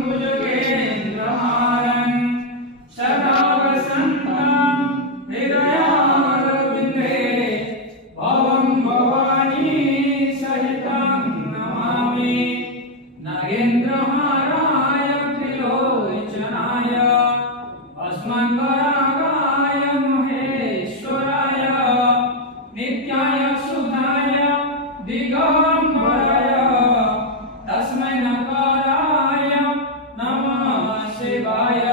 भुजगेन्द्रहारं सदा वसन्तं हृदयारविन्दे भवं भवानी सहितं नमामि। नागेन्द्रहाराय त्रिलोचनाय अस्मद्वरागाय महेश्वराय नित्याय शुद्धाय दिगम्बराय तस्मै नकाराय नमः शिवाय।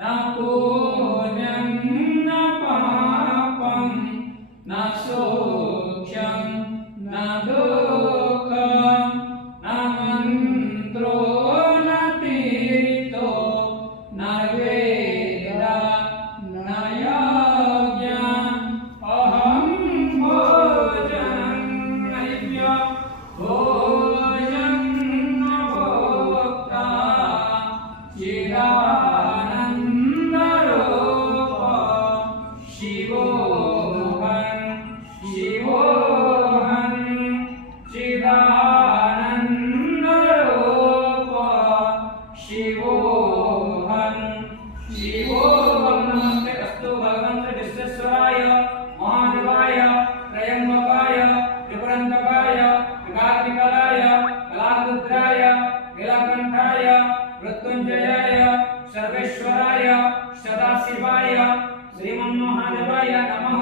न पुण्यं न पापं न सौख्यं न दुःखं न मन्त्रो न तीर्थो न वेदा न यज्ञम् अहं भोजनं नैव भोजनं न भोक्ता चिदानन्दरूप शिवोऽहं शिवोऽहं चिदानन्दरूप शिवोऽहं शिवोऽहं। नमस्ते अस्तु भगवन् श्री विश्वेश्वराय महादेवाय त्रयंबकाय त्रिपुरन्तकाय त्रिकाग्निकालाय कलारुद्राय नीलकण्ठाय मृत्युञ्जयाय सर्वेश्वराय सदाशिवाय श्रीमन्महादेवाय नमः।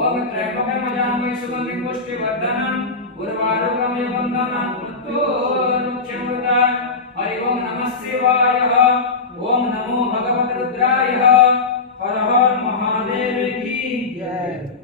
ओम त्र्यम्बकमजामहे सुगन्धिं पुष्टिवर्धनं उर्वारुकमेव वन्दनं मृत्योर्मुक्षीयमामृतात्। हरि ओम नमः शिवाय। ओम नमो भगवते रुद्राय। हर हर महादेव की जय।